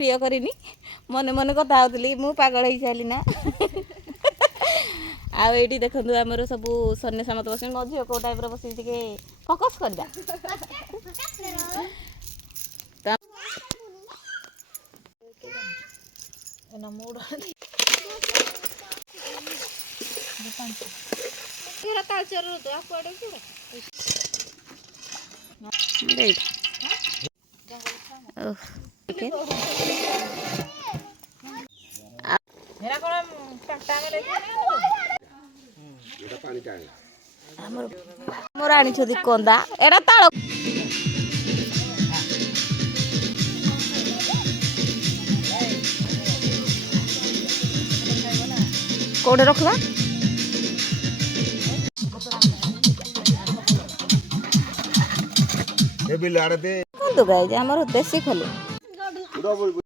ପ୍ରିୟ କରିନି ମନେ ମନେ କଥା ହେଉଥିଲି ମୁଁ ପାଗଳ ହେଇସାରିଲି ନା। ଆଉ ଏଇଠି ଦେଖନ୍ତୁ ଆମର ସବୁ ସନ୍ନ୍ୟାସ ମତ ବସିଛନ୍ତି। ମୋ ଝିଅ କେଉଁ ଟାଇପ୍ର ବସିକି ଟିକେ ଫୋକସ୍ କରିବା। ମୋର ଆଣିଛନ୍ତି କନ୍ଦା ଏଟା ତାଳ କୋଉଠି ରଖିବା ଆମର ଦେଶୀ ଖଲି।